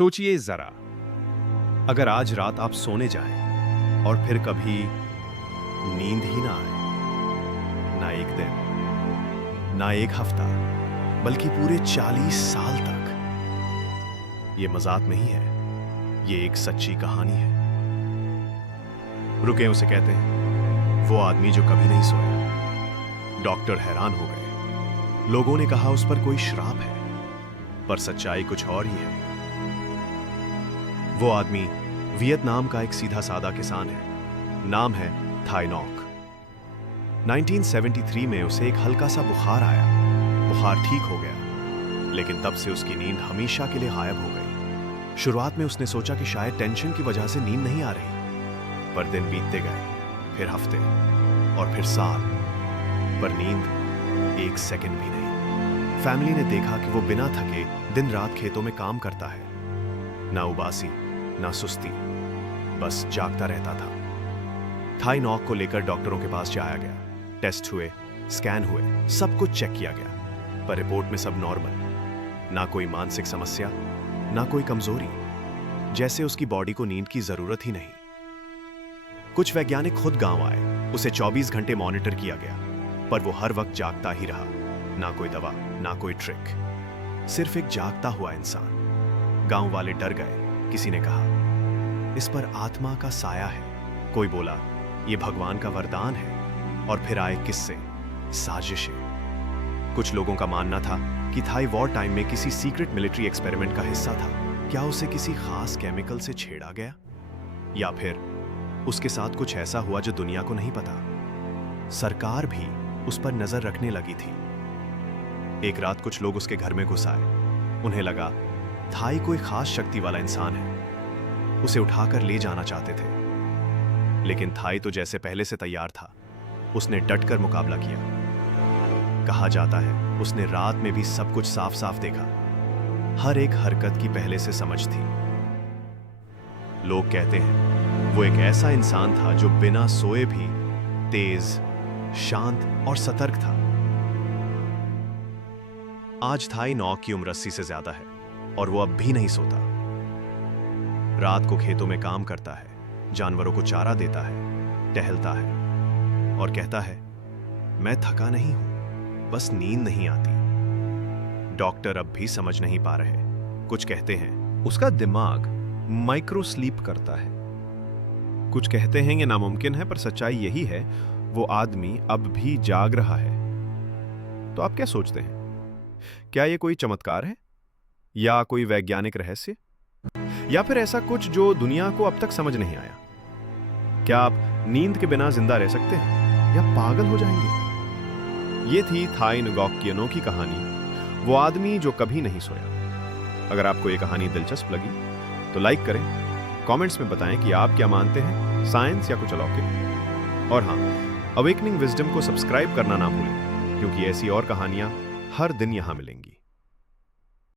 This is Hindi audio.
सोचिए जरा, अगर आज रात आप सोने जाएं और फिर कभी नींद ही ना आए, ना एक दिन, ना एक हफ्ता, बल्कि पूरे 40 साल तक। ये मजाक नहीं है, ये एक सच्ची कहानी है। रुके उसे कहते हैं वो आदमी जो कभी नहीं सोया। डॉक्टर हैरान हो गए। लोगों ने कहा उस पर कोई श्राप है, पर सच्चाई कुछ और ही है। वो आदमी वियतनाम का एक सीधा साधा किसान है। नाम है थाई नॉक। 1973 में उसे एक हल्का सा बुखार आया। बुखार ठीक हो गया, लेकिन तब से उसकी नींद हमेशा के लिए गायब हो गई। शुरुआत में उसने सोचा कि शायद टेंशन की वजह से नींद नहीं आ रही, पर दिन बीतते गए, फिर हफ्ते और फिर साल, पर नींद एक सेकंड भी नहीं। फैमिली ने देखा कि वो बिना थके दिन रात खेतों में काम करता है। ना उबासी, ना सुस्ती, बस जागता रहता था। थाई नॉक को लेकर डॉक्टरों के पास जाया गया। टेस्ट हुए, स्कैन हुए, सब कुछ चेक किया गया, पर रिपोर्ट में सब नॉर्मल। ना कोई मानसिक समस्या, ना कोई कमजोरी, जैसे उसकी बॉडी को नींद की जरूरत ही नहीं। कुछ वैज्ञानिक खुद गांव आए। उसे 24 घंटे मॉनिटर किया गया, पर वो हर वक्त जागता ही रहा। ना कोई दवा, ना कोई ट्रिक, सिर्फ एक जागता हुआ इंसान। गांव वाले डर गए। किसी ने कहा इस पर आत्मा का साया है, कोई बोला ये भगवान का वरदान है, और फिर आए किस्से, साजिशें। कुछ लोगों का मानना था कि थाई वॉर टाइम में किसी सीक्रेट मिलिट्री एक्सपेरिमेंट का हिस्सा था। क्या उसे किसी खास केमिकल से छेड़ा गया, या फिर उसके साथ कुछ ऐसा हुआ जो दुनिया को नहीं पता। सरकार भी उस पर नजर रखने लगी थी। एक रात कुछ लोग उसके घर में घुस आए। उन्हें लगा थाई कोई खास शक्ति वाला इंसान है, उसे उठाकर ले जाना चाहते थे। लेकिन थाई तो जैसे पहले से तैयार था। उसने डटकर मुकाबला किया। कहा जाता है उसने रात में भी सब कुछ साफ साफ देखा। हर एक हरकत की पहले से समझ थी। लोग कहते हैं वो एक ऐसा इंसान था जो बिना सोए भी तेज, शांत और सतर्क था। आज थाई नॉक की उम्र 80 से ज्यादा है और वो अब भी नहीं सोता। रात को खेतों में काम करता है, जानवरों को चारा देता है, टहलता है और कहता है मैं थका नहीं हूं, बस नींद नहीं आती। डॉक्टर अब भी समझ नहीं पा रहे। कुछ कहते हैं उसका दिमाग माइक्रो स्लीप करता है। कुछ कहते हैं ये नामुमकिन है, पर सच्चाई यही है, वो आदमी अब भी जाग रहा है। तो आप क्या सोचते हैं? क्या ये कोई चमत्कार है, या कोई वैज्ञानिक रहस्य, या फिर ऐसा कुछ जो दुनिया को अब तक समझ नहीं आया? क्या आप नींद के बिना जिंदा रह सकते हैं, या पागल हो जाएंगे? ये थी थाई नॉक की अनोखी कहानी, वो आदमी जो कभी नहीं सोया। अगर आपको ये कहानी दिलचस्प लगी तो लाइक करें, कमेंट्स में बताएं कि आप क्या मानते हैं, साइंस या कुछ अलौकिक। और हाँ, अवेकनिंग विजडम को सब्सक्राइब करना ना भूलें, क्योंकि ऐसी और कहानियां हर दिन यहां मिलेंगी।